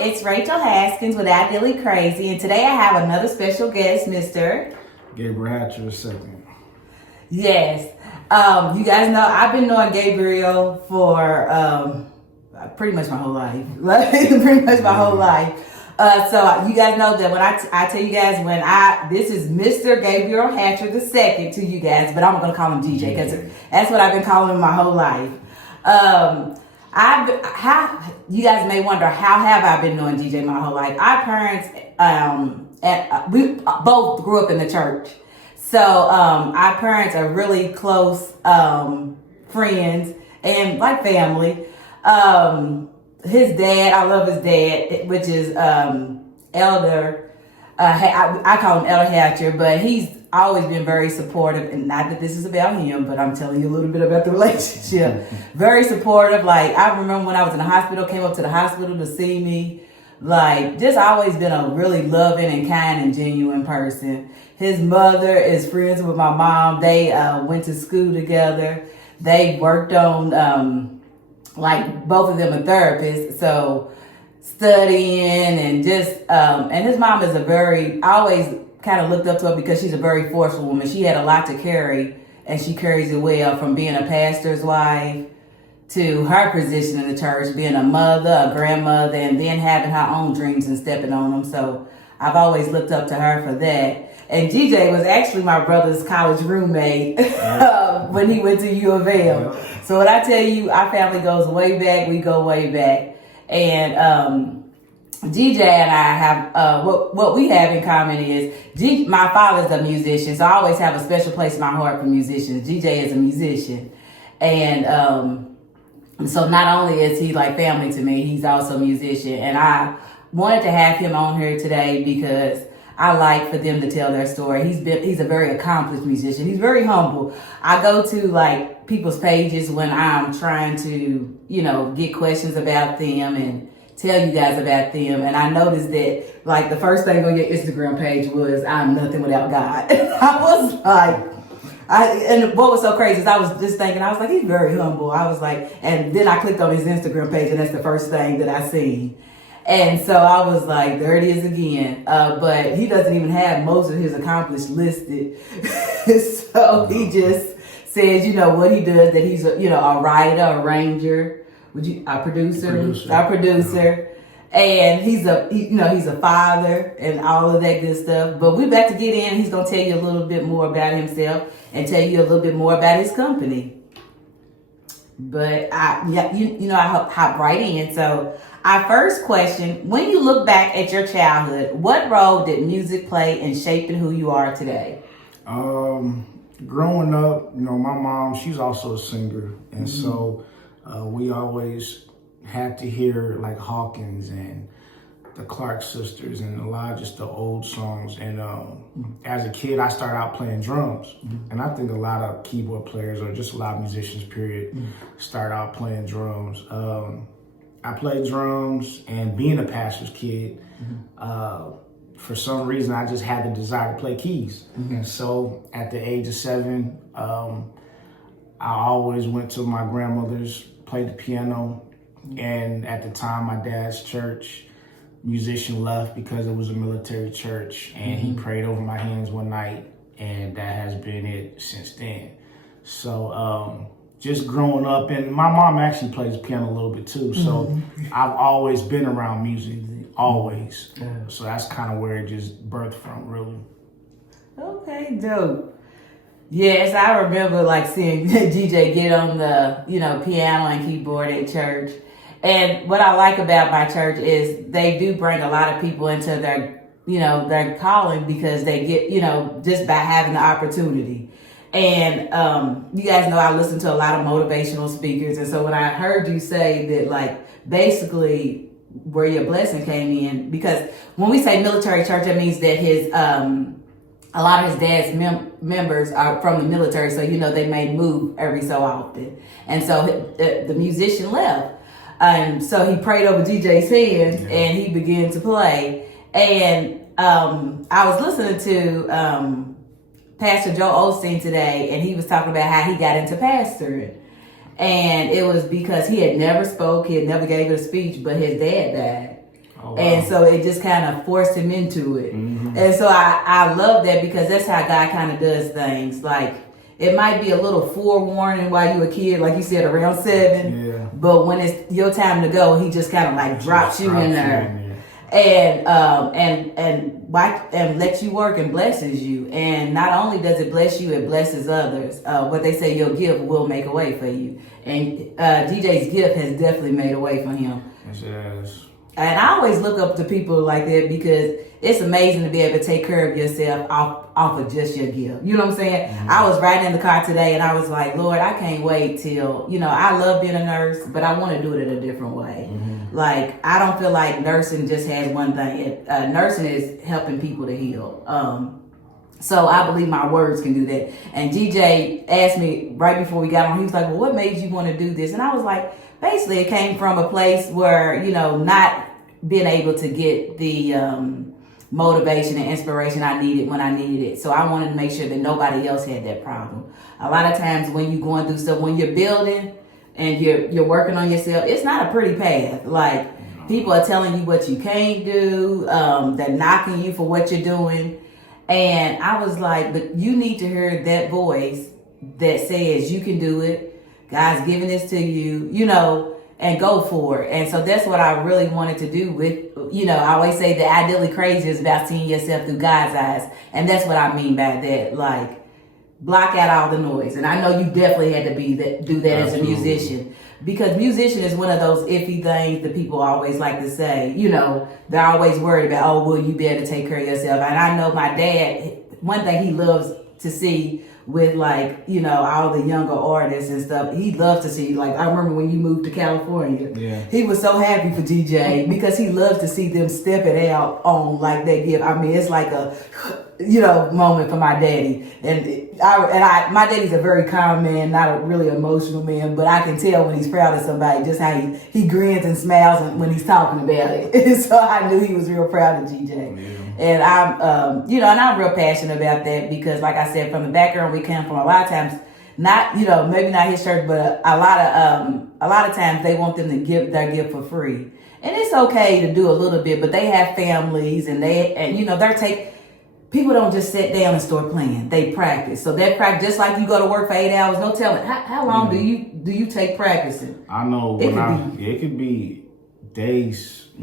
it's Rachel Haskins with Ideally Crazy, and today I have another special guest, Mr. Gabriel II. Yes. You guys know I've been knowing Gabriel for pretty much my whole life. So you guys know that when I tell you guys this is Mr. Gabriel Hatcher II to you guys, but I'm gonna call him DJ because that's what I've been calling him my whole life. You guys may wonder, how have I been knowing DJ my whole life? Our parents, we both grew up in the church. So our parents are really close friends and like family. His dad, I love his dad, which is Elder. I call him Elder Hatcher, but he's always been very supportive. And not that this is about him, but I'm telling you a little bit about the relationship. Very supportive. Like, I remember when I was in the hospital, came up to the hospital to see me. Like, just always been a really loving and kind and genuine person. His mother is friends with my mom. They went to school together. They worked on, like, both of them are therapists. So studying and just, and his mom is I always kind of looked up to her because she's a very forceful woman. She had a lot to carry, and she carries it well, from being a pastor's wife to her position in the church, being a mother, a grandmother, and then having her own dreams and stepping on them. So I've always looked up to her for that. And GJ was actually my brother's college roommate when he went to U of L. So when I tell you, our family goes way back, we go way back. And DJ and I have, what we have in common is, my father's a musician, so I always have a special place in my heart for musicians. DJ is a musician. And so not only is he like family to me, he's also a musician. And I wanted to have him on here today because I like for them to tell their story. He's a very accomplished musician. He's very humble. I go to like people's pages when I'm trying to, get questions about them and tell you guys about them. And I noticed that like the first thing on your Instagram page was, I'm nothing without God. I was like, and what was so crazy is I was just thinking, I was like, he's very humble. I was like, and then I clicked on his Instagram page and that's the first thing that I seen. And so I was like, there it is again. But he doesn't even have most of his accomplished listed. So he just says, what he does, that he's a writer, arranger, a producer. And he's a father and all of that good stuff. But we're about to get in. He's going to tell you a little bit more about himself and tell you a little bit more about his company. But I hop right in. So our first question, when you look back at your childhood, what role did music play in shaping who you are today? Growing up, my mom, she's also a singer. And so we always had to hear like Hawkins and the Clark sisters and a lot of just the old songs. And as a kid, I started out playing drums. And I think a lot of keyboard players, or just a lot of musicians, period, start out playing drums. I played drums, and being a pastor's kid, for some reason, I just had the desire to play keys. And so at the age of 7, I always went to my grandmother's, played the piano. And at the time, my dad's church musician left because it was a military church, and he prayed over my hands one night, and that has been it since then. So just growing up, and my mom actually plays piano a little bit too, so I've always been around music, always. So that's kind of where it just birthed from, really. Okay, dope. Yes, I remember like seeing DJ get on the, piano and keyboard at church. And what I like about my church is they do bring a lot of people into their, their calling, because they get, just by having the opportunity. And you guys know I listen to a lot of motivational speakers. And so when I heard you say that, like, basically where your blessing came in, because when we say military church, that means that his, a lot of his dad's members are from the military. So, they may move every so often. And so the musician left. So he prayed over DJ's hands and he began to play. And I was listening to Pastor Joe Osteen today, and he was talking about how he got into pastoring. And it was because he had never spoke, he had never gave a speech, but his dad died. Oh, wow. And so it just kind of forced him into it. And so I love that because that's how God kind of does things. Like, it might be a little forewarning while you a kid, like you said, around 7. But when it's your time to go, he just kind of like drops you in there. And lets you work and blesses you. And not only does it bless you, it blesses others. What they say, your gift will make a way for you. And DJ's gift has definitely made a way for him. Yes, it has. And I always look up to people like that because it's amazing to be able to take care of yourself off of just your gift. You know what I'm saying? I was riding in the car today and I was like, Lord, I can't wait till, I love being a nurse, but I want to do it in a different way. Like, I don't feel like nursing just has one thing. Nursing is helping people to heal. So I believe my words can do that. And DJ asked me right before we got on, he was like, well, what made you want to do this? And I was like, basically it came from a place where, not being able to get the motivation and inspiration I needed when I needed it. So I wanted to make sure that nobody else had that problem. A lot of times when you're going through stuff, when you're building and you're working on yourself, it's not a pretty path. Like, people are telling you what you can't do, they're knocking you for what you're doing. And I was like, but you need to hear that voice that says you can do it. God's giving this to you, and go for it. And so that's what I really wanted to do with, I always say that ideally crazy is about seeing yourself through God's eyes. And that's what I mean by that. Like, block out all the noise. And I know you definitely had to do that as a musician. Because musician is one of those iffy things that people always like to say. They're always worried about, oh, will you be able to take care of yourself? And I know my dad, one thing he loves to see with all the younger artists and stuff, he loves to see, I remember when you moved to California, he was so happy for DJ because he loves to see them step it out on that gift. I mean, it's like a moment for my daddy. And my daddy's a very calm man, not a really emotional man, but I can tell when he's proud of somebody just how he grins and smiles when he's talking about it. And so I knew he was real proud of DJ. And I'm, and I'm real passionate about that because, like I said, from the background we come from, a lot of times, not, maybe not his church, but a lot of times they want them to give their gift for free. And it's okay to do a little bit, but they have families and people don't just sit down and start playing. They practice. So that practice, just like you go to work for 8 hours, no telling. How long do you take practicing? I know it could be days. I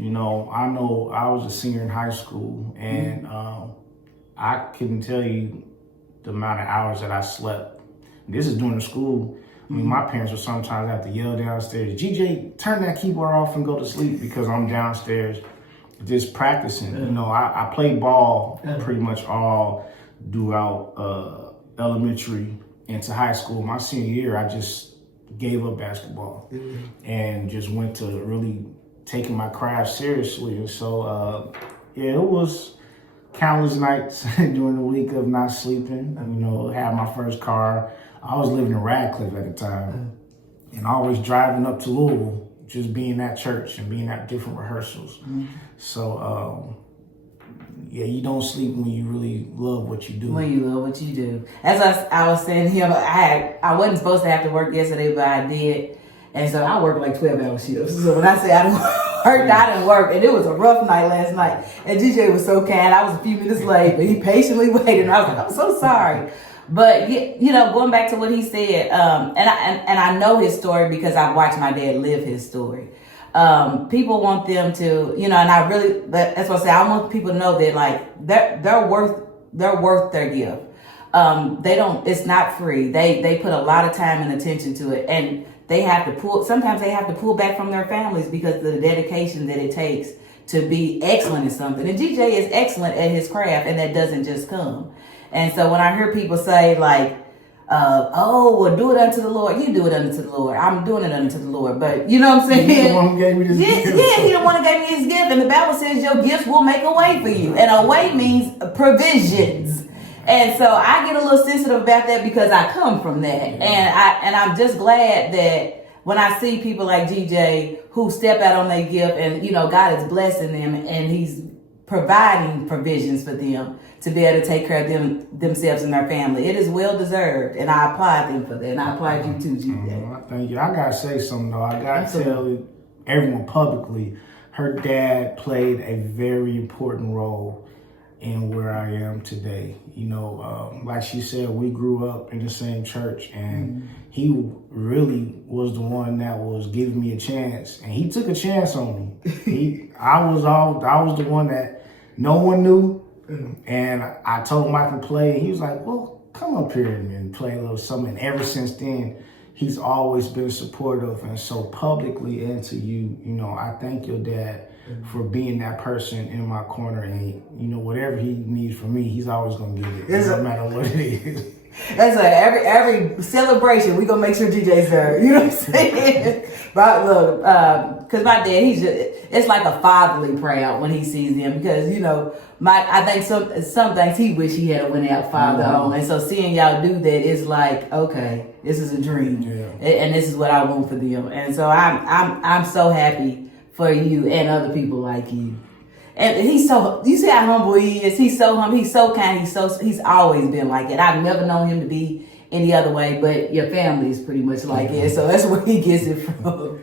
know I was a senior in high school, and I couldn't tell you the amount of hours that I slept. This is during the school. I mean, my parents would sometimes have to yell downstairs, GJ, turn that keyboard off and go to sleep because I'm downstairs just practicing. I played ball pretty much all throughout elementary into high school. My senior year, I just gave up basketball and just went to really taking my craft seriously. And so, it was countless nights during the week of not sleeping. Had my first car. I was living in Radcliffe at the time, and always driving up to Louisville, just being at church and being at different rehearsals. So, you don't sleep when you really love what you do. When you love what you do. As I was saying to him, I wasn't supposed to have to work yesterday, but I did. And so I worked like 12-hour shifts. So when I say I didn't work, and it was a rough night last night. And DJ was so kind. I was a few minutes late, but he patiently waited. And I was like, I'm so sorry. But going back to what he said, and I know his story because I've watched my dad live his story. People want them to, and that's what I say. I want people to know that they're worth their gift. It's not free. They put a lot of time and attention to it, and sometimes they have to pull back from their families because of the dedication that it takes to be excellent at something. And DJ is excellent at his craft, and that doesn't just come. And so when I hear people say do it unto the Lord, you do it unto the Lord. I'm doing it unto the Lord. But you know what I'm saying? He's the one who gave me this gift. Yeah, he the one who gave me his gift. And the Bible says your gifts will make a way for you. And a way means provisions. And so I get a little sensitive about that because I come from that. And I'm just glad that when I see people like DJ who step out on their gift and, God is blessing them and he's providing provisions for them to be able to take care of themselves and their family. It is well deserved, and I applaud them for that, and I applaud you too, GJ. Thank you. I gotta say something though. I gotta tell everyone publicly, her dad played a very important role in where I am today. You know, like she said, we grew up in the same church, and he really was the one that was giving me a chance, and he took a chance on me. I was the one that no one knew, and I told him I can play, and he was like, well, come up here and play a little something. And ever since then, he's always been supportive, and so publicly and to you, you know, I thank your dad for being that person in my corner, and you know, whatever he needs from me, he's always gonna get it, no matter what it is. That's like every celebration, we gonna make sure DJ's there. You know what I'm saying? But look, cause my dad, it's like a fatherly proud when he sees them, because you know, I think some things he wish he had went out farther on, and so seeing y'all do that is like, okay, this is a dream, and this is what I want for them, and so I'm so happy for you and other people like you. And you see how humble he is. He's so humble. He's so kind. He's always been like it. I've never known him to be any other way, but your family is pretty much like it. So that's where he gets it from.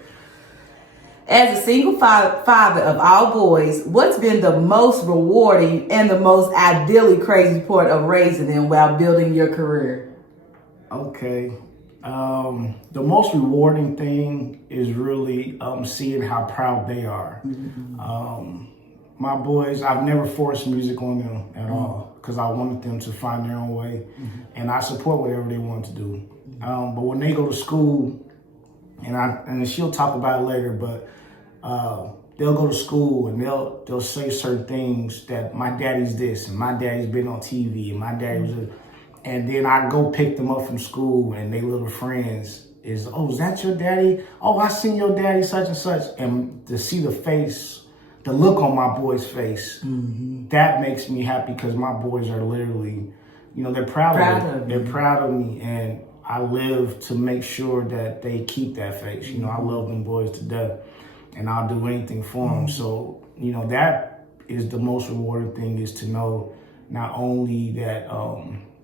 As a single father of all boys, what's been the most rewarding and the most ideally crazy part of raising them while building your career? Okay. The most rewarding thing is really seeing how proud they are. My boys, I've never forced music on them at all, because I wanted them to find their own way, and I support whatever they want to do. But when they go to school, and she'll talk about it later, but they'll go to school and they'll say certain things that my daddy's this, and my daddy's been on TV, and my daddy was and then I go pick them up from school, and they little friends is that your daddy? Oh, I seen your daddy such and such. And to see the look on my boy's face, that makes me happy, because my boys are literally, you know, they're proud of me. They're proud of me, and I live to make sure that they keep that face. You know, I love them boys to death, and I'll do anything for them. So, you know, that is the most rewarding thing, is to know not only that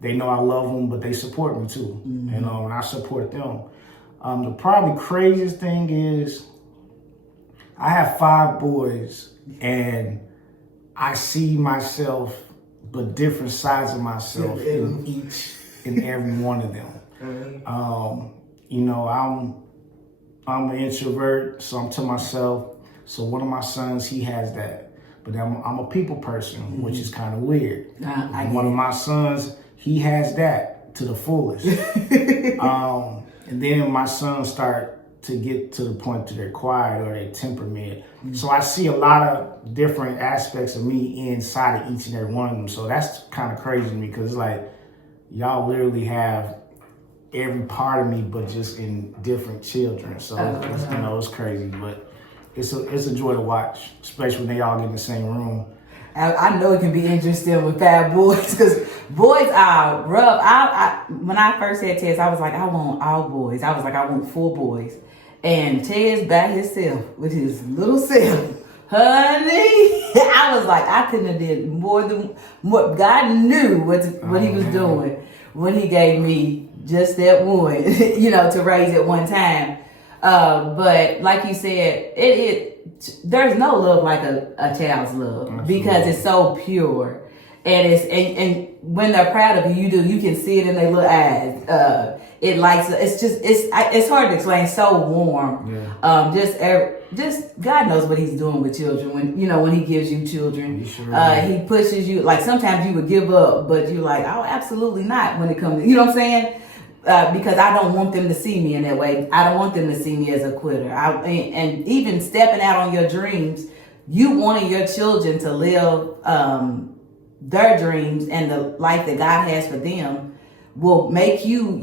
they know I love them, but they support me too. And I support them. The probably craziest thing is I have 5 boys, and I see myself, but different sides of myself in each and every one of them. You know, I'm an introvert, so I'm to myself. So one of my sons, he has that, but I'm a people person, which is kind of weird. One of my sons, he has that to the fullest. And then my sons start to get to the point that they're quiet or they temperament. So I see a lot of different aspects of me inside of each and every one of them. So that's kind of crazy to me, because it's like y'all literally have every part of me, but just in different children. So you know, it's crazy, but it's a joy to watch, especially when they all get in the same room. I know it can be interesting with 5 boys, because boys are rough. When I first had Tez, I was like, I want all boys. I was like, I want 4 boys. And Tez by himself, with his little self, honey, I was like, I couldn't have did more than what God knew what he was doing when he gave me just that one, you know, to raise at one time. But like you said, there's no love like a child's love. Absolutely. Because it's so pure, and and when they're proud of you, you can see it in their little eyes. It's hard to explain. So warm. Yeah. Just God knows what He's doing with children. When He gives you children, He pushes you. Like sometimes you would give up, but you're like, oh, absolutely not. When it comes, you know what I'm saying? Because I don't want them to see me in that way. I don't want them to see me as a quitter. And even stepping out on your dreams, you wanting your children to live their dreams and the life that God has for them will make you,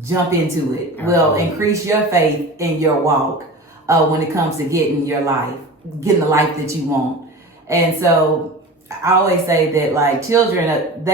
jump into it. Absolutely. Will increase your faith in your walk when it comes to getting the life that you want. And so I always say that, like, children,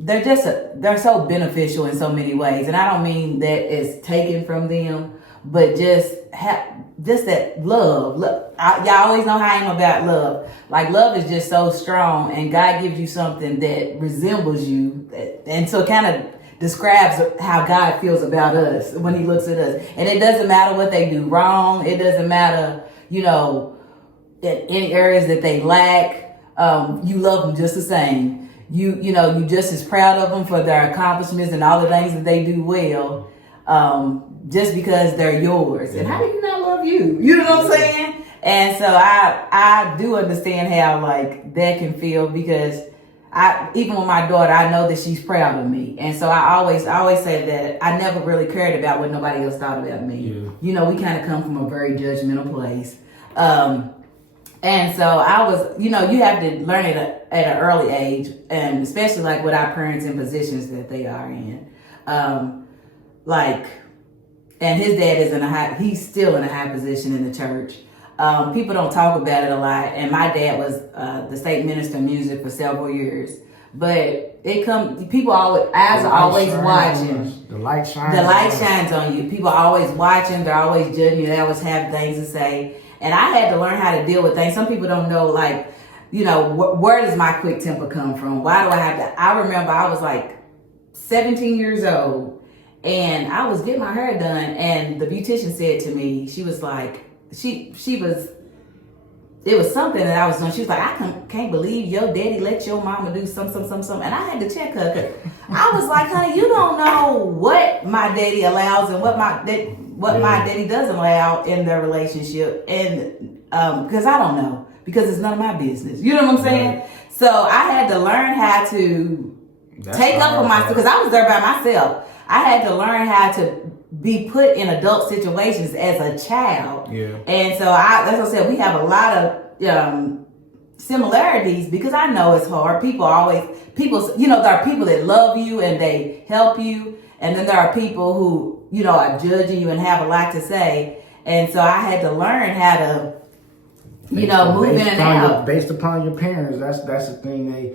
they're so beneficial in so many ways, and I don't mean that it's taken from them, but just that love. Y'all always know how I am about love. Like, love is just so strong, and God gives you something that resembles you, and so kind of describes how God feels about us when he looks at us. And it doesn't matter what they do wrong. It doesn't matter, in any areas that they lack. You love them just the same. You just as proud of them for their accomplishments and all the things that they do well, just because they're yours. And how do you not love you? You know what I'm saying? And so I do understand how like that can feel, because even with my daughter, I know that she's proud of me. And so I always say that I never really cared about what nobody else thought about me. Yeah. We kind of come from a very judgmental place. And so I was, you have to learn it at an early age, and especially like with our parents in positions that they are in. And his dad is he's still in a high position in the church. People don't talk about it a lot. And my dad was the state minister of music for several years. But people eyes are always watching. The light shines. The light shines on you. People are always watching. They're always judging you. They always have things to say. And I had to learn how to deal with things. Some people don't know, like, where does my quick temper come from? Why do I have to? I remember I was like 17 years old, and I was getting my hair done, and the beautician said to me, she was like, it was something that I was doing. She was like, I can't believe your daddy let your mama do some. And I had to check her, because I was like, honey, you don't know what my daddy allows and what my daddy doesn't allow in their relationship. And because I don't know, because it's none of my business. You know what I'm saying? Right. So I had to learn how to take up for myself, because I was there by myself. I had to learn how to be put in adult situations as a child. Yeah. And so that's what I said, we have a lot of similarities, because I know it's hard. There are people that love you and they help you. And then there are people who, are judging you and have a lot to say. And so I had to learn how to, move in and out. Based upon your parents, that's the thing. They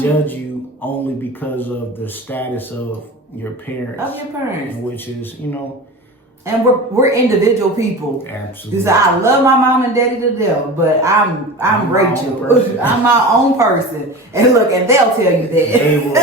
judge you only because of the status of your parents. Of your parents. Which is, And we're individual people. Absolutely. Because I love my mom and daddy to death, but I'm Rachel. I'm my own person. And look, and they'll tell you that. They will,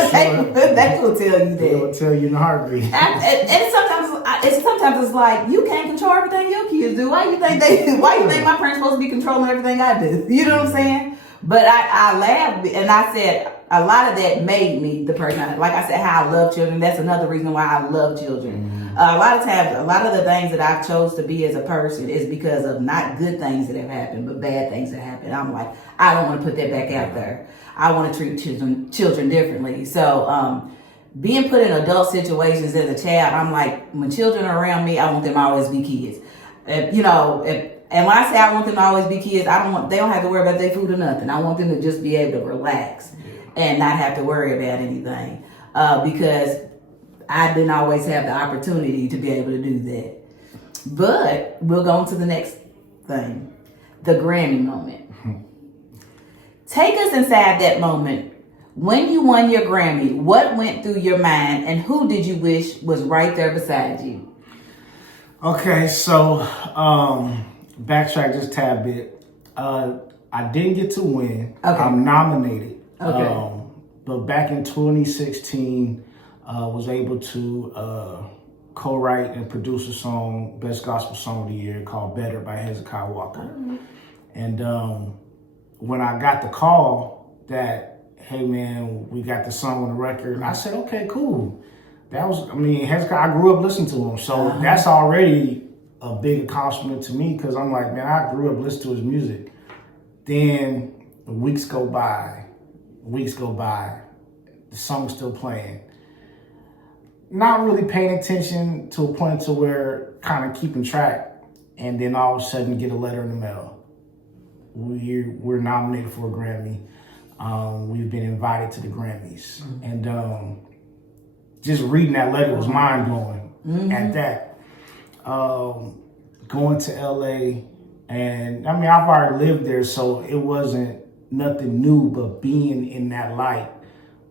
they will tell you that. They will tell you in a heartbeat. And sometimes it's like, you can't control everything your kids do. Why you think my parents supposed to be controlling everything I do? You know what I'm saying? But I laughed, and I said, a lot of that made me the person. Like I said, how I love children. That's another reason why I love children. Mm-hmm. A lot of times, a lot of the things that I've chose to be as a person is because of not good things that have happened, but bad things that happen. I'm like, I don't want to put that back out there. I want to treat children differently. So being put in adult situations as a child, I'm like, when children are around me, I want them to always be kids. And when I say I want them to always be kids, they don't have to worry about their food or nothing. I want them to just be able to relax and not have to worry about anything, because I didn't always have the opportunity to be able to do that. But we'll go on to the next thing, the Grammy moment. Take us inside that moment. When you won your Grammy, what went through your mind, and who did you wish was right there beside you? Okay, so backtrack just a tad bit. I didn't get to win. Okay. I'm nominated. Okay. But back in 2016, was able to co-write and produce a song, Best Gospel Song of the Year, called Better by Hezekiah Walker. Mm-hmm. And when I got the call that, hey man, we got the song on the record, I said, okay, cool. Hezekiah, I grew up listening to him. So that's already a big accomplishment to me, because I'm like, man, I grew up listening to his music. Then weeks go by, the song's still playing. Not really paying attention to a point to where kind of keeping track, and then all of a sudden get a letter in the mail. We're nominated for a Grammy. We've been invited to the Grammys. Mm-hmm. And just reading that letter was mind-blowing at that. Going to LA, and I've already lived there, so it wasn't nothing new, but being in that light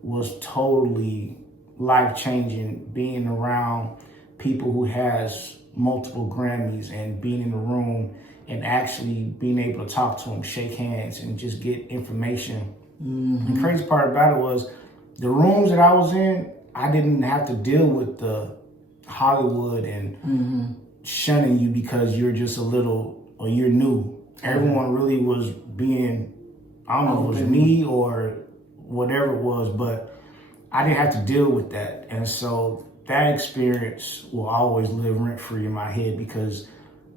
was totally life-changing. Being around people who has multiple Grammys and being in the room and actually being able to talk to them, shake hands, and just get information. Mm-hmm. The crazy part about it was the rooms that I was in, I didn't have to deal with the Hollywood and shunning you because you're just a little or you're new. Everyone really was being, I don't know if it was me or whatever it was, but I didn't have to deal with that. And so that experience will always live rent free in my head, because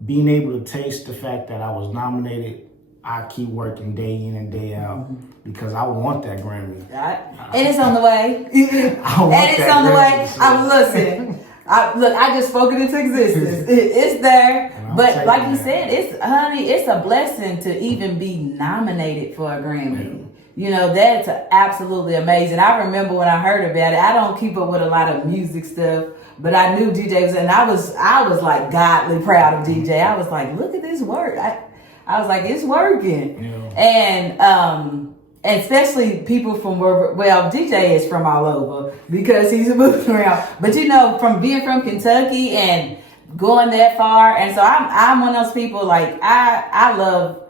being able to taste the fact that I was nominated, I keep working day in and day out because I want that Grammy. And it's on the way. And it's on the way. So. I'm listening. I just spoke it into existence. It's there. But like you said, it's a blessing to even be nominated for a Grammy. You know, that's absolutely amazing. I remember when I heard about it. I don't keep up with a lot of music stuff, but I knew DJ was, and I was like godly proud of DJ. I was like, look at this work. I was like, it's working. And especially people from where, well, DJ is from all over because he's moving around. But you know, from being from Kentucky and going that far, and so I'm one of those people, like I love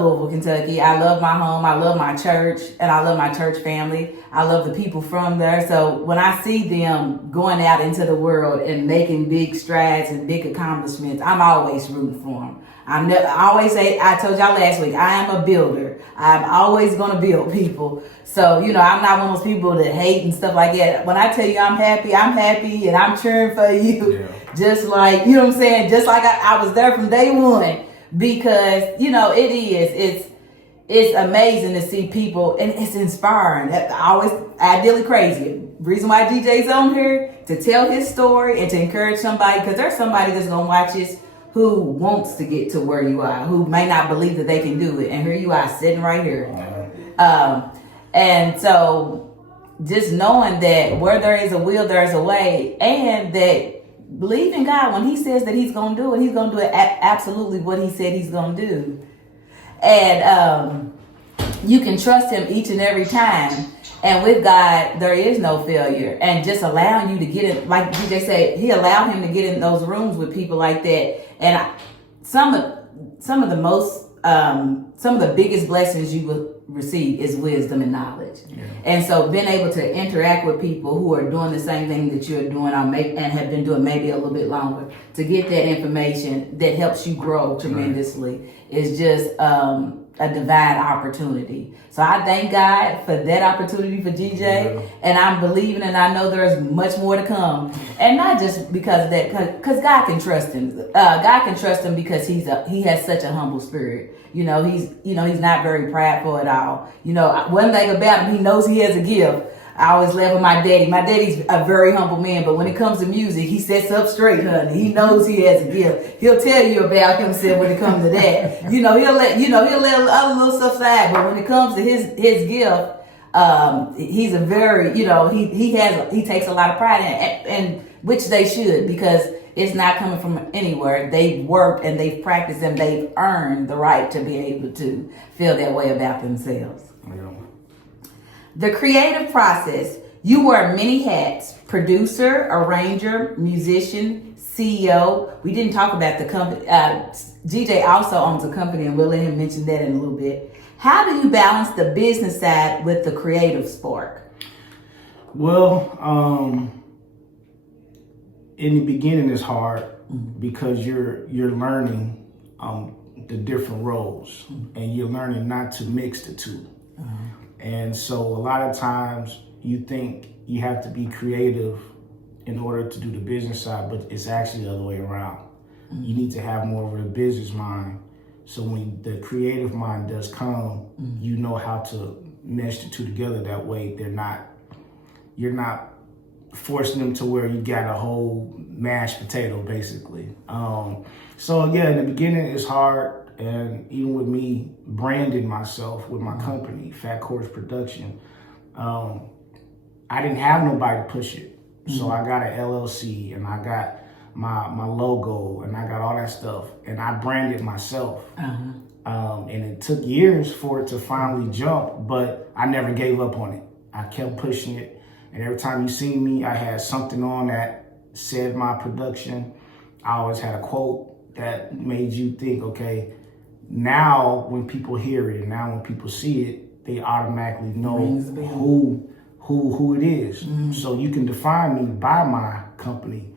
Louisville, Kentucky. I love my home. I love my church, and I love my church family. I love the people from there. So when I see them going out into the world and making big strides and big accomplishments, I'm always rooting for them. I always say, I told y'all last week, I am a builder. I'm always going to build people. So, you know, I'm not one of those people that hate and stuff like that. When I tell you I'm happy, and I'm cheering for you. Yeah. Just like, you know what I'm saying? Just like I was there from day one. Because, you know, it's amazing to see people, and it's inspiring. Ideally crazy. Reason why DJ's on here, to tell his story and to encourage somebody, because there's somebody that's going to watch this who wants to get to where you are, who may not believe that they can do it. And here you are sitting right here. And so just knowing that where there is a will, there's a way, and that believe in God. When he says that he's going to do it, he's going to do it absolutely what he said he's going to do. And you can trust him each and every time. And with God, there is no failure. And just allowing you to get in, like DJ said, he allowed him to get in those rooms with people like that. And some of the biggest blessings you will receive is wisdom and knowledge. Yeah. And so being able to interact with people who are doing the same thing that you're doing and have been doing maybe a little bit longer, to get that information that helps you grow tremendously is just a divine opportunity. So I thank God for that opportunity for DJ, and I'm believing, and I know there's much more to come. And not just because of that, because God can trust him. God can trust him because he has such a humble spirit. You know, he's not very prideful at all. You know, one thing about him, he knows he has a gift. I always laugh with my daddy. My daddy's a very humble man, but when it comes to music, he sets up straight, honey. He knows he has a gift. He'll tell you about himself when it comes to that. He'll let other little stuff aside, but when it comes to his gift, he's a very, he takes a lot of pride in it, and which they should, because it's not coming from anywhere. They've worked and they've practiced and they've earned the right to be able to feel that way about themselves. Yeah. The creative process. You wear many hats: producer, arranger, musician, CEO. We didn't talk about the company. DJ also owns a company, and we'll let him mention that in a little bit. How do you balance the business side with the creative spark? Well, in the beginning it's hard because you're learning the different roles, and you're learning not to mix the two. And so a lot of times you think you have to be creative in order to do the business side, but it's actually the other way around. You need to have more of a business mind. So when the creative mind does come, you know how to mesh the two together. That way you're not forcing them to where you got a whole mashed potato, basically. So yeah, in the beginning it's hard. And even with me branding myself with my company, Fat Course Production, I didn't have nobody to push it. So I got an LLC, and I got my logo, and I got all that stuff, and I branded myself. And it took years for it to finally jump, but I never gave up on it. I kept pushing it. And every time you see me, I had something on that said my production. I always had a quote that made you think, okay, now when people hear it, and now when people see it, they automatically know who it is. So you can define me by my company.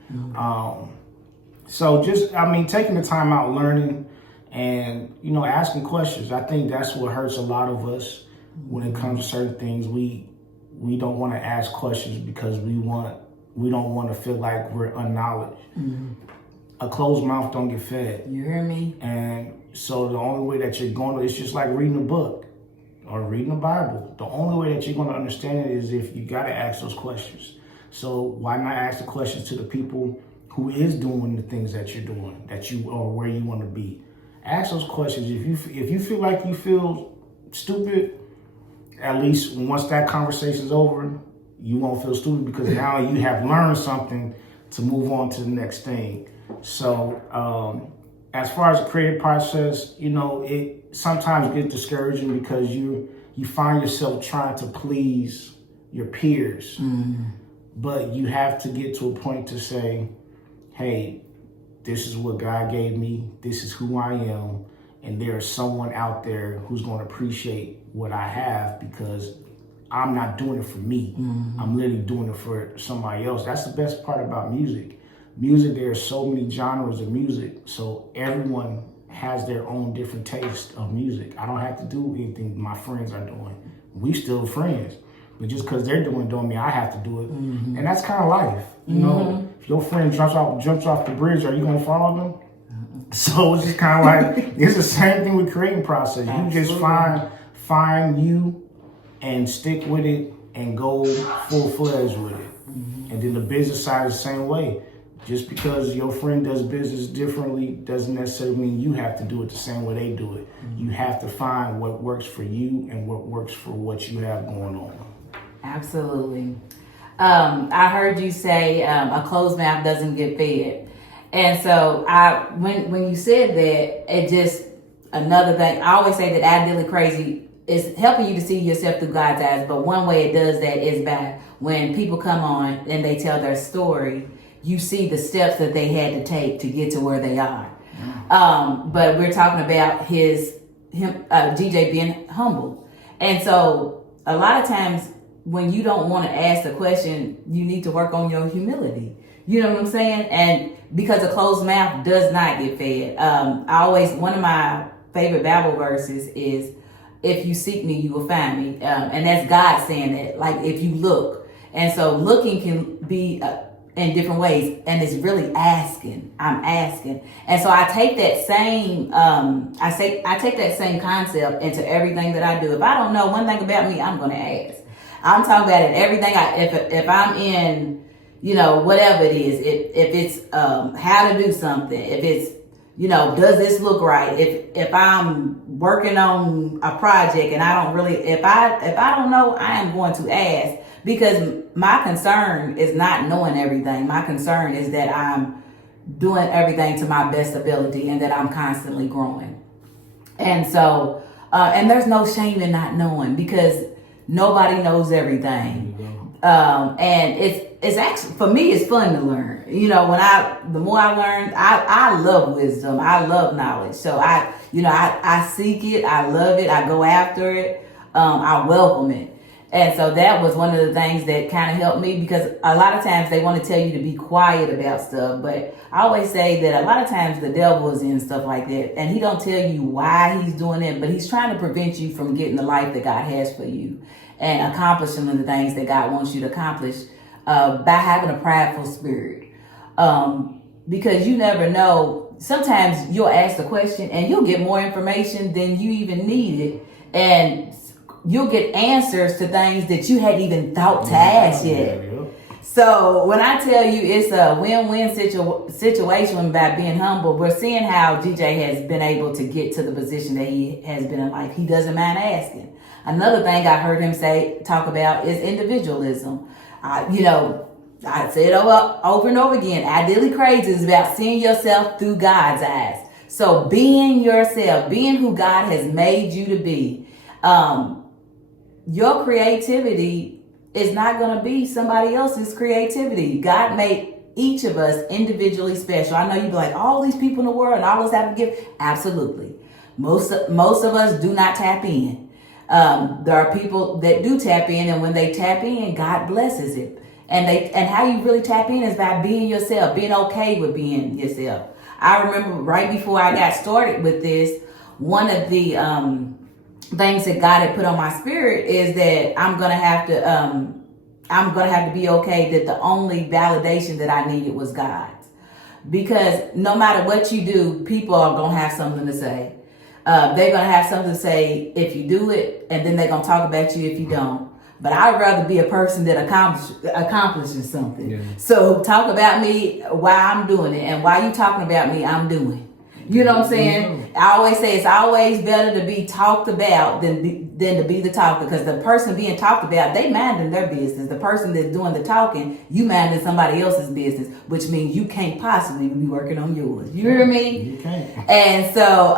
So just, taking the time out, learning, and, asking questions. I think that's what hurts a lot of us when it comes to certain things. We don't want to ask questions because we don't want to feel like we're unknowledge. A closed mouth don't get fed. You hear me? And so the only way that you're going to, it's just like reading a book or reading the Bible. The only way that you're going to understand it is if you got to ask those questions. So why not ask the questions to the people who is doing the things that you're doing, that you or where you want to be? Ask those questions. If you feel like you feel stupid, at least once that conversation's over, you won't feel stupid because now you have learned something to move on to the next thing. So as far as the creative process, it sometimes gets discouraging because you find yourself trying to please your peers. But you have to get to a point to say, hey, this is what God gave me. This is who I am. And there's someone out there who's going to appreciate what I have because I'm not doing it for me. I'm literally doing it for somebody else. That's the best part about music. There are so many genres of music. So everyone has their own different taste of music. I don't have to do anything my friends are doing. We still friends. But just because they're doing it don't mean I have to do it. And that's kind of life. If your friend jumps off the bridge, are you going to follow them? So it's just kind of like, it's the same thing with creating process. You just find you and stick with it and go full-fledged with it. And then the business side is the same way. Just because your friend does business differently doesn't necessarily mean you have to do it the same way they do it. You have to find what works for you and what works for what you have going on. Absolutely. I heard you say a closed mouth doesn't get fed. And so when you said that, it just, another thing, I always say that Ideally Crazy is helping you to see yourself through God's eyes. But one way it does that is by when people come on and they tell their story, you see the steps that they had to take to get to where they are. But we're talking about DJ being humble. And so a lot of times when you don't want to ask the question, you need to work on your humility. You know what I'm saying? And because a closed mouth does not get fed. One of my favorite Bible verses is, if you seek me, you will find me. And that's God saying that, like if you look. And so looking can be in different ways, and it's really asking. I'm asking, and so I take that same I take that same concept into everything that I do. If I don't know one thing about me, I'm going to ask. I'm talking about it everything. If I'm in, whatever it is, if it's how to do something, if it's does this look right? If I'm working on a project and I don't really, if I don't know, I am going to ask. Because my concern is not knowing everything. My concern is that I'm doing everything to my best ability and that I'm constantly growing. And so, and there's no shame in not knowing because nobody knows everything. And it's actually, for me, it's fun to learn. The more I learn, I love wisdom. I love knowledge. So I seek it. I love it. I go after it. I welcome it. And so that was one of the things that kind of helped me, because a lot of times they want to tell you to be quiet about stuff. But I always say that a lot of times the devil is in stuff like that, and he don't tell you why he's doing it, but he's trying to prevent you from getting the life that God has for you and accomplishing the things that God wants you to accomplish by having a prideful spirit. Because you never know. Sometimes you'll ask the question and you'll get more information than you even needed. And you'll get answers to things that you hadn't even thought to ask yet. So when I tell you it's a win-win situation by being humble, we're seeing how DJ has been able to get to the position that he has been in life. He doesn't mind asking. Another thing I heard him talk about is individualism. I say it over and over again. Ideally Crazy is about seeing yourself through God's eyes. So being yourself, being who God has made you to be, your creativity is not going to be somebody else's creativity. God made each of us individually special. I know you'd be like, all these people in the world and all of us have a gift. Absolutely. Most of us do not tap in. There are people that do tap in, and when they tap in, God blesses it. And how you really tap in is by being yourself, being okay with being yourself. I remember right before I got started with this, one of the things that God had put on my spirit is that I'm gonna have to be okay that the only validation that I needed was God's. Because no matter what you do, people are gonna have something to say. They're gonna have something to say if you do it, and then they're gonna talk about you if you don't. But I'd rather be a person that accomplishes something. Yeah. So talk about me while I'm doing it, and while you talking about me, I'm doing. You know what I'm saying? I always say it's always better to be talked about than to be the talker, because the person being talked about, they minding their business. The person that's doing the talking, you minding somebody else's business, which means you can't possibly be working on yours. You hear me? You can't. And so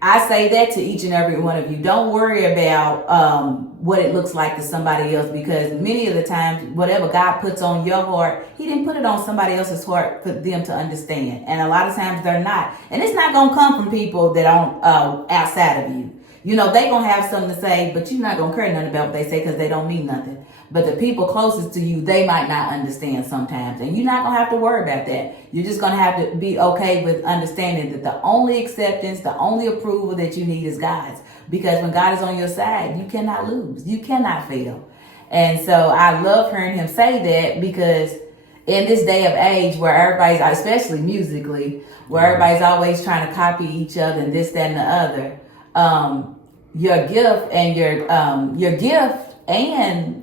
I say that to each and every one of you. Don't worry about what it looks like to somebody else, because many of the times, whatever God puts on your heart, He didn't put it on somebody else's heart for them to understand. And a lot of times they're not. And it's not going to come from people that aren't outside of you. You know, they going to have something to say, but you're not going to care nothing about what they say because they don't mean nothing. But the people closest to you, they might not understand sometimes. And you're not going to have to worry about that. You're just going to have to be okay with understanding that the only acceptance, the only approval that you need is God's. Because when God is on your side, you cannot lose. You cannot fail. And so I love hearing him say that, because in this day of age where everybody's, especially musically, where everybody's always trying to copy each other and this, that, and the other, your gift and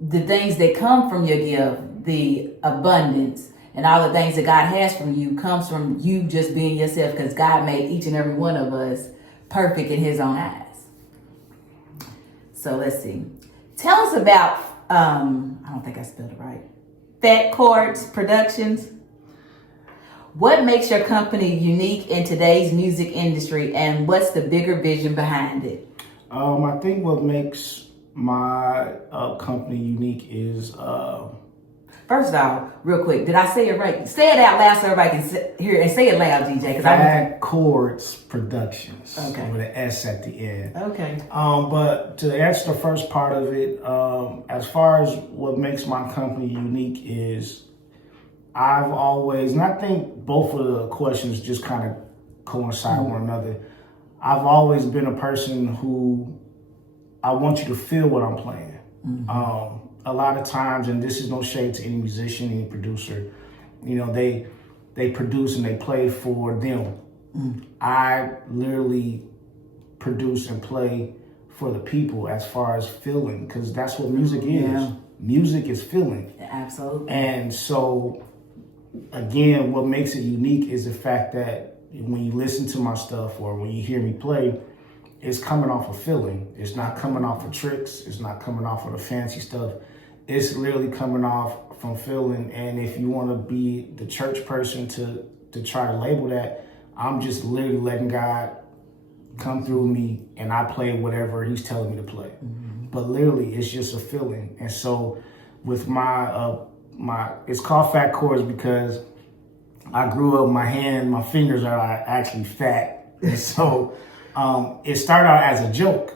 the things that come from your gift, the abundance and all the things that God has from you, comes from you just being yourself, because God made each and every one of us perfect in His own eyes. So let's see. Tell us about, I don't think I spelled it right, Fat Chords Productions. What makes your company unique in today's music industry, and what's the bigger vision behind it? I think what makes my company unique is first off, real quick, did I say it right? Say it out loud so everybody can hear it, and say it loud, DJ. Fat Chords Productions. Okay. With an S at the end. Okay. But to answer the first part of it, as far as what makes my company unique is I've always, and I think both of the questions just kind of coincide with one another. I've always been a person who I want you to feel what I'm playing. A lot of times, and this is no shade to any musician, any producer, you know, they produce and they play for them. I literally produce and play for the people as far as feeling, because that's what music is. Yeah. Music is feeling. Absolutely. And so, again, what makes it unique is the fact that when you listen to my stuff or when you hear me play, it's coming off of feeling. It's not coming off of tricks. It's not coming off of the fancy stuff. It's literally coming off from feeling. And if you want to be the church person to try to label that, I'm just literally letting God come through me and I play whatever He's telling me to play. But literally, it's just a feeling. And so with my it's called Fat Chords because I grew up, my fingers are actually fat. And so it started out as a joke.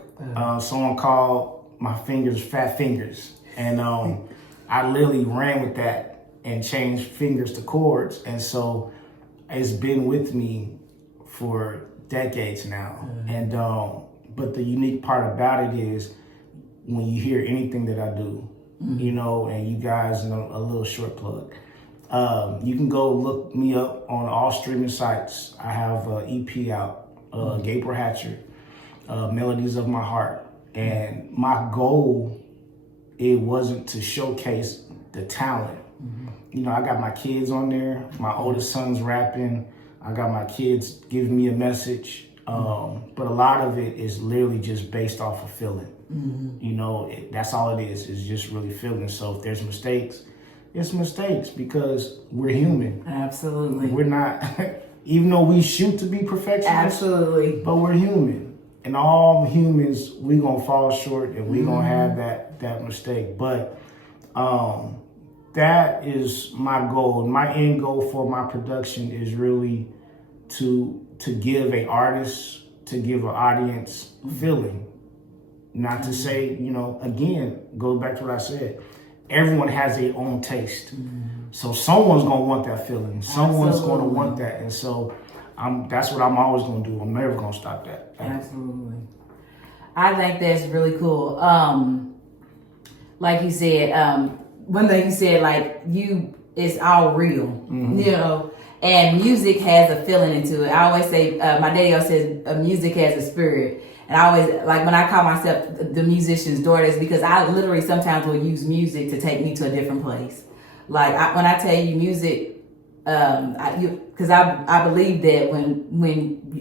Someone called my fingers fat fingers. And I literally ran with that and changed fingers to chords. And so it's been with me for decades now. And but the unique part about it is when you hear anything that I do, you know, and you guys know a little short plug. You can go look me up on all streaming sites. I have an EP out, Gabriel Hatcher, Melodies of My Heart. And my goal, it wasn't to showcase the talent. You know, I got my kids on there. My oldest son's rapping. I got my kids giving me a message. But a lot of it is literally just based off of feeling. You know, that's all it is just really feeling. So if there's mistakes, it's mistakes because we're human. Absolutely. We're not, even though we shoot to be perfectionists. Absolutely. But we're human. And all humans, we're going to fall short and we're going to have that mistake. But that is my goal. My end goal for my production is really to give an artist, to give an audience feeling. Not to say, again, goes back to what I said. Everyone has their own taste. So someone's going to want that feeling. Someone's going to want that. And so that's what I'm always going to do. I'm never going to stop that. Absolutely. I think that's really cool. Like you said, one thing you said, like it's all real, and music has a feeling into it. I always say, my daddy always says, music has a spirit. And I always, like when I call myself the musician's daughter, it's because I literally sometimes will use music to take me to a different place. Like when I tell you music, because I believe that when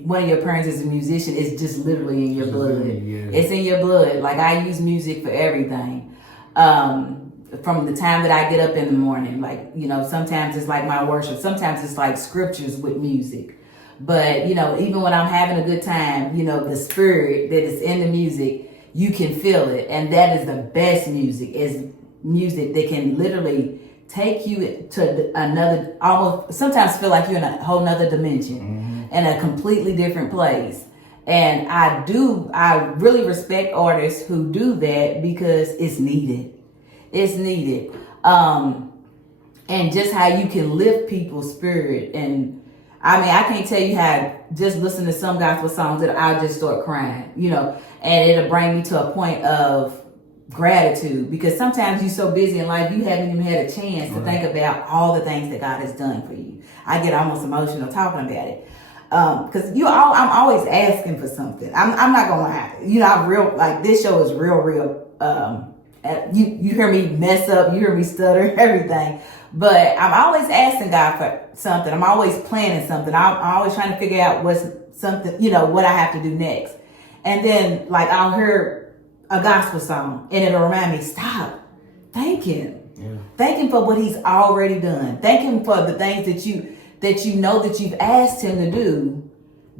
one of your parents is a musician, it's just literally in your blood. Yeah. It's in your blood. Like I use music for everything. From the time that I get up in the morning, like, sometimes it's like my worship. Sometimes it's like scriptures with music. But, even when I'm having a good time, the spirit that is in the music, you can feel it. And that is the best music, is music that can literally take you to another, almost sometimes feel like you're in a whole nother dimension, in a completely different place. And I really respect artists who do that because it's needed. It's needed. And just how you can lift people's spirit. And I mean, I can't tell you how just listening to some gospel songs that I'll just start crying, and it'll bring me to a point of gratitude, because sometimes you're so busy in life, you haven't even had a chance to think about all the things that God has done for you. I get almost emotional talking about it. Because I'm always asking for something. I'm not gonna lie. This show is real. You hear me mess up, you hear me stutter, everything. But I'm always asking God for something. I'm always planning something. I'm always trying to figure out what's something, what I have to do next. And then I'll hear a gospel song and it'll remind me, stop. Thank him. Yeah. Thank him for what he's already done. Thank him for the things that you've asked him to do,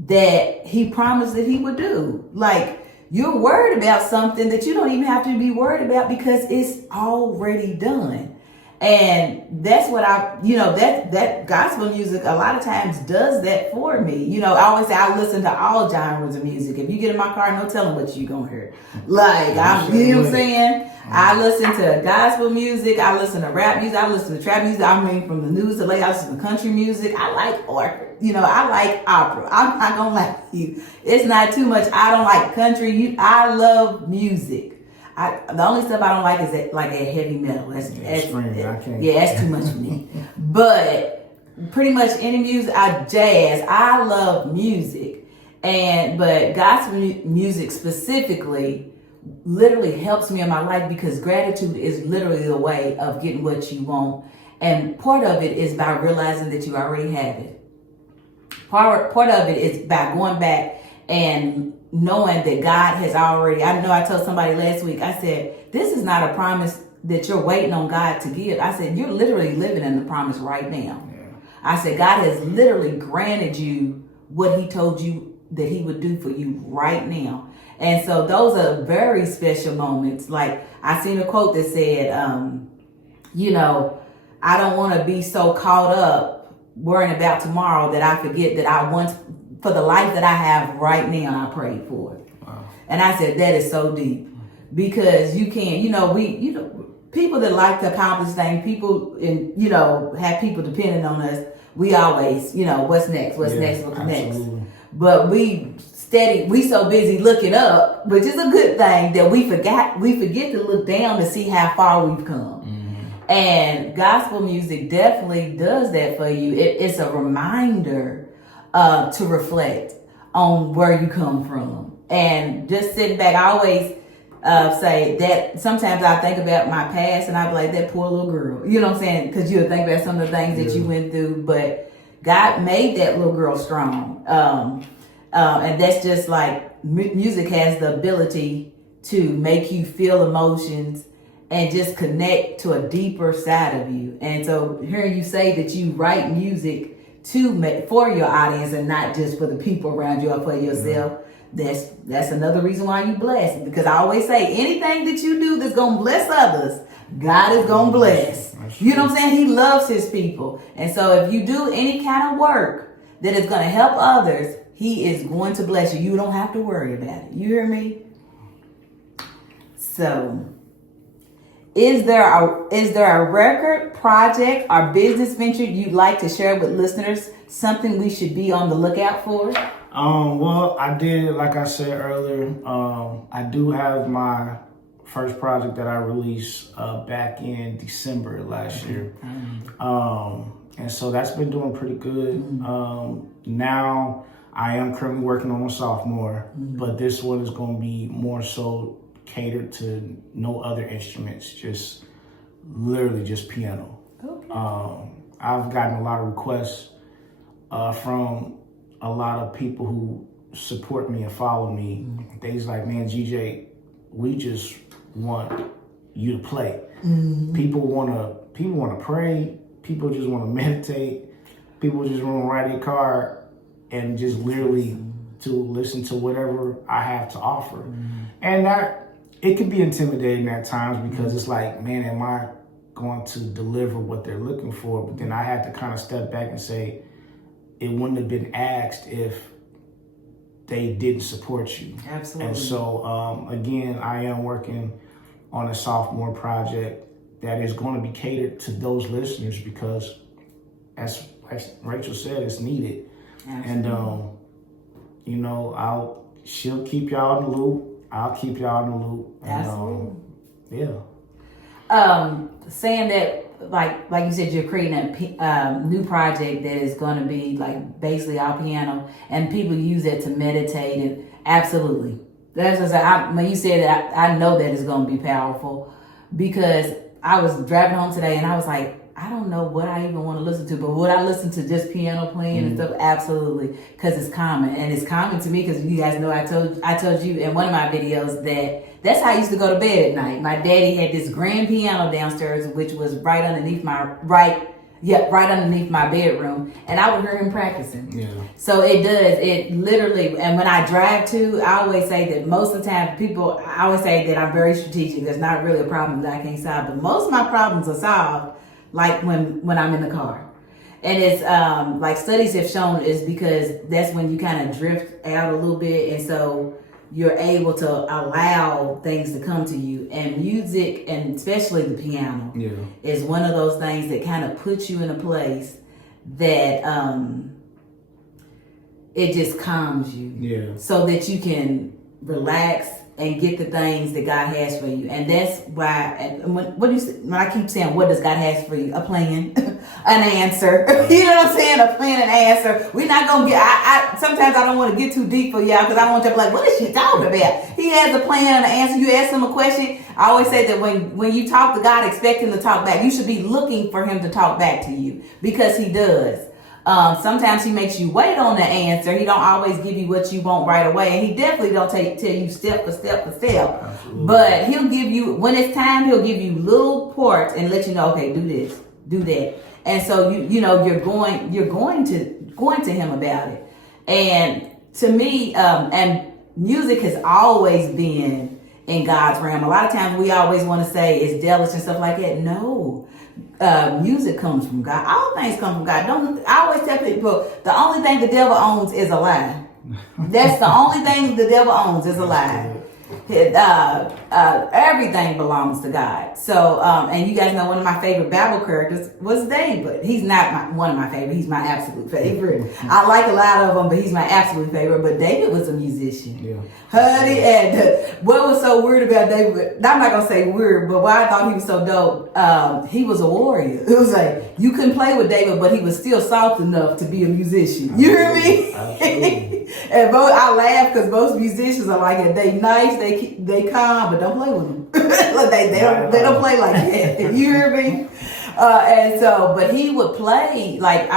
that he promised that he would do. Like, you're worried about something that you don't even have to be worried about because it's already done. And that's what that gospel music a lot of times does that for me. I always say I listen to all genres of music. If you get in my car, no telling what you're going to hear. You know what I'm saying? I listen to gospel music. I listen to rap music. I listen to trap music. I mean, from the news to late, I listen to country music. I like opera. I like opera. I'm not going to lie to you. It's not too much. I don't like country. I love music. The only stuff I don't like is that heavy metal. That's too much for me. But pretty much any music, jazz. I love music, but gospel music specifically literally helps me in my life, because gratitude is literally the way of getting what you want, and part of it is by realizing that you already have it. Part of it is by going back and knowing that God has already, I know I told somebody last week, I said, this is not a promise that you're waiting on God to give. I said, you're literally living in the promise right now. Yeah. I said, God has literally granted you what he told you that he would do for you right now. And so those are very special moments. Like, I seen a quote that said, I don't want to be so caught up worrying about tomorrow that I forget that I once, for the life that I have right now, I prayed for it. Wow. And I said, that is so deep, because you can, people that like to accomplish things, people, and, have people depending on us. We always, what's next, what's next. But we so busy looking up, which is a good thing, that we forget to look down to see how far we've come. Mm-hmm. And gospel music definitely does that for you. It's a reminder to reflect on where you come from, and just sitting back. I always say that sometimes I think about my past and I be like, that poor little girl, you know what I'm saying? Because you'll think about some of the things that you went through, but God made that little girl strong. And that's just like music has the ability to make you feel emotions and just connect to a deeper side of you. And so hearing you say that you write music for your audience and not just for the people around you or for yourself, that's another reason why you bless. Because I always say, anything that you do that's gonna bless others, God is gonna bless. You know what I'm saying? He loves his people. And so if you do any kind of work that is gonna help others, he is going to bless you. You don't have to worry about it. You hear me? So, is there a record, project, or business venture you'd like to share with listeners? Something we should be on the lookout for? Well, I did, like I said earlier, I do have my first project that I released back in December last year. And so that's been doing pretty good. Now I am currently working on a sophomore, but this one is going to be more so catered to no other instruments, just literally just piano. Okay. I've gotten a lot of requests from a lot of people who support me and follow me. They's like, man, GJ, we just want you to play. People want to pray. People just want to meditate. People just want to ride their car and just literally to listen to whatever I have to offer. And that it can be intimidating at times because it's like, man, am I going to deliver what they're looking for? But then I had to kind of step back and say, it wouldn't have been asked if they didn't support you. Absolutely. And so, again, I am working on a sophomore project that is going to be catered to those listeners because, as Rachel said, it's needed. Absolutely. And, she'll keep y'all in the loop. I'll keep y'all in the loop. And, saying that, like you said, you're creating a new project that is going to be like basically all piano, and people use it to meditate. And absolutely, that's just when you said that, I know that it's going to be powerful because I was driving home today and I was like, I don't know what I even want to listen to, but would I listen to just piano playing and stuff? Absolutely, because it's common, and it's common to me because you guys know I told you in one of my videos that's how I used to go to bed at night. My daddy had this grand piano downstairs, which was right underneath my bedroom, and I would hear him practicing. Yeah. So it literally, and when I drive too, I always say that most of the time I always say that I'm very strategic. There's not really a problem that I can't solve, but most of my problems are solved like when I'm in the car. And it's like studies have shown is because that's when you kind of drift out a little bit, and so you're able to allow things to come to you. And music, and especially the piano, is one of those things that kind of puts you in a place that it just calms you, so that you can relax and get the things that God has for you. And that's why, when I keep saying, what does God has for you? A plan, an answer. You know what I'm saying? A plan and answer. We're not going to get, sometimes I don't want to get too deep for y'all because I want to be like, what is she talking about? He has a plan and an answer. You ask him a question. I always say that when you talk to God, expect him to talk back. You should be looking for him to talk back to you because he does. Sometimes he makes you wait on the answer. He don't always give you what you want right away. And he definitely don't tell you step for step for step. Absolutely. But he'll give you, when it's time, he'll give you little parts and let you know, okay, do this, do that. And so you're going to him about it. And to me, and music has always been in God's realm. A lot of times we always want to say it's devilish and stuff like that. No. Music comes from God. All things come from God. I always tell people the only thing the devil owns is a lie. That's the only thing the devil owns is a lie. Everything belongs to God. So, and you guys know one of my favorite Bible characters was David. He's not one of my favorite. He's my absolute favorite. I like a lot of them, but he's my absolute favorite. But David was a musician. Yeah. Honey, and what was so weird about David, I'm not going to say weird, but why I thought he was so dope, he was a warrior. It was like, you couldn't play with David, but he was still soft enough to be a musician. You hear me? And I laugh because most musicians are like, they nice, they calm, but don't play with them. they don't play like that. You hear me? And so, but he would play like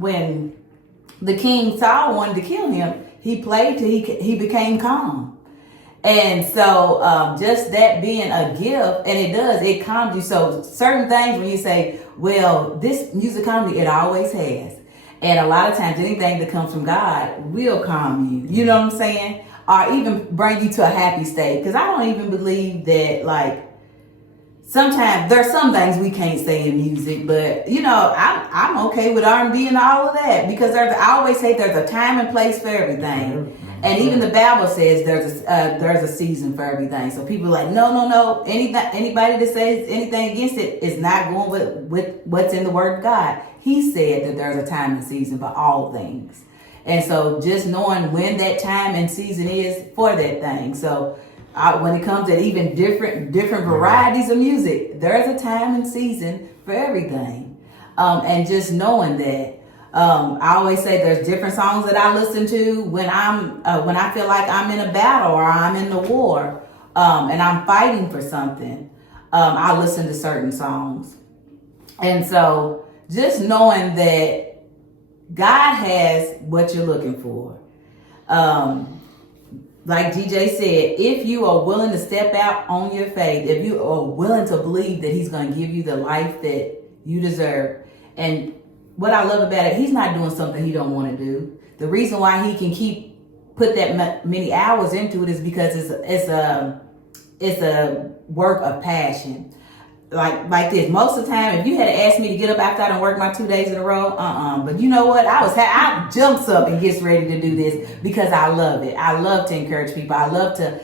when the king Saul wanted to kill him, he played till he became calm. And so just that being a gift, and it calms you. So certain things when you say, well, this music calms me, it always has. And a lot of times anything that comes from God will calm you. You know what I'm saying? Or even bring you to a happy state. Because I don't even believe that, like, sometimes there's some things we can't say in music, but you know, I'm okay with R&B and all of that because I always say there's a time and place for everything. And even the Bible says there's a season for everything. So people are like, no. Anybody that says anything against it is not going with what's in the Word of God. He said that there's a time and season for all things. And so just knowing when that time and season is for that thing. So when it comes to even different varieties of music, there's a time and season for everything. And just knowing that. I always say there's different songs that I listen to when I feel like I'm in a battle or I'm in the war, and I'm fighting for something. I listen to certain songs, and so just knowing that God has what you're looking for. Like DJ said, if you are willing to step out on your faith, if you are willing to believe that He's going to give you the life that you deserve, and what I love about it, He's not doing something He don't want to do. The reason why He can put that many hours into it is because it's a work of passion. Like this. Most of the time, if you had asked me to get up after I done worked my 2 days in a row, But you know what? I jumps up and gets ready to do this because I love it. I love to encourage people. I love to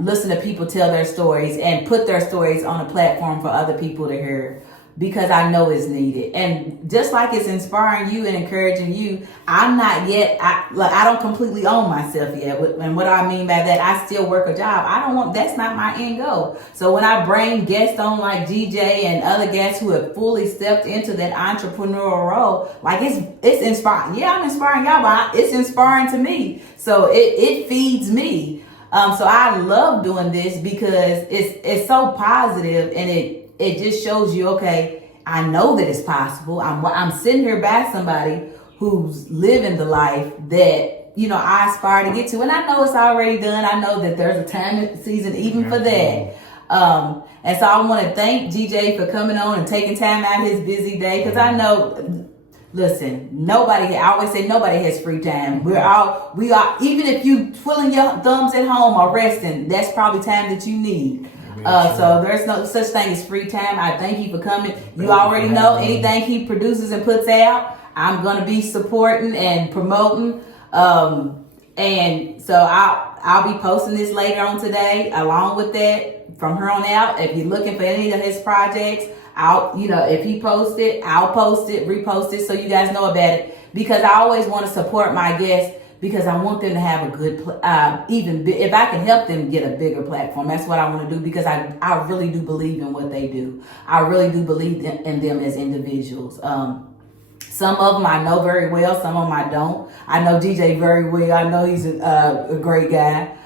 listen to people tell their stories and put their stories on a platform for other people to hear, because I know it's needed. And just like it's inspiring you and encouraging you, I'm not yet, I don't completely own myself yet. And what I mean by that, I still work a job. That's not my end goal. So when I bring guests on like DJ and other guests who have fully stepped into that entrepreneurial role, like it's inspiring. Yeah, I'm inspiring y'all, but it's inspiring to me. So it feeds me. So I love doing this because it's so positive, and it just shows you, okay, I know that it's possible. I'm sitting here by somebody who's living the life that, you know, I aspire to get to. And I know it's already done. I know that there's a time and season even for that. And so I want to thank DJ for coming on and taking time out of his busy day. Because I know, listen, I always say nobody has free time. We are, even if you twiddling your thumbs at home or resting, that's probably time that you need. So there's no such thing as free time. I thank you for coming. You already know anything he produces and puts out, I'm going to be supporting and promoting. And so I'll be posting this later on today. Along with that, from here on out, if you're looking for any of his projects, if he posts it, I'll post it, repost it, so you guys know about it. Because I always want to support my guests, because I want them to have a good, if I can help them get a bigger platform, that's what I want to do, because I really do believe in what they do. I really do believe in them as individuals. Some of them I know very well, some of them I don't. I know DJ very well. I know he's a great guy.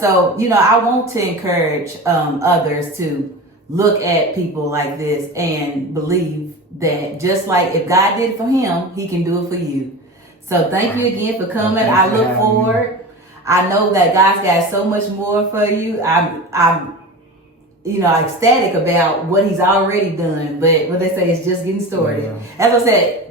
So, you know, I want to encourage others to look at people like this and believe that just like if God did it for him, He can do it for you. So thank you again for coming. I look forward. I know that God's got so much more for you. I'm ecstatic about what He's already done. But what they say is just getting started. Yeah. As I said,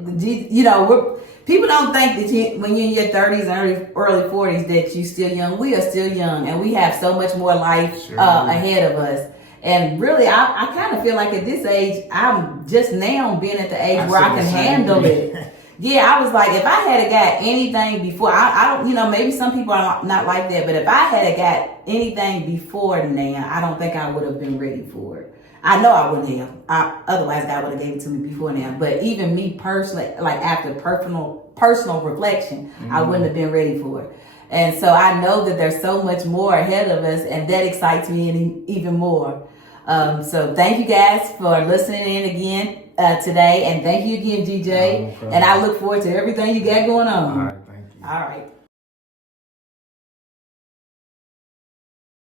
people don't think that when you're in your 30s and early 40s that you're still young. We are still young, and we have so much more life ahead of us. And really, I kind of feel like at this age, I'm just now being at the age where I can handle it. Yeah, I was like, if I had got anything before, I don't, maybe some people are not like that, but if I had got anything before now, I don't think I would have been ready for it. I know I wouldn't have. Otherwise, God would have gave it to me before now. But even me personally, like after personal reflection, I wouldn't have been ready for it. And so I know that there's so much more ahead of us, and that excites me even more. So thank you guys for listening in again today, and thank you again, DJ. And I look forward to everything you got going on. All right, thank you. All right.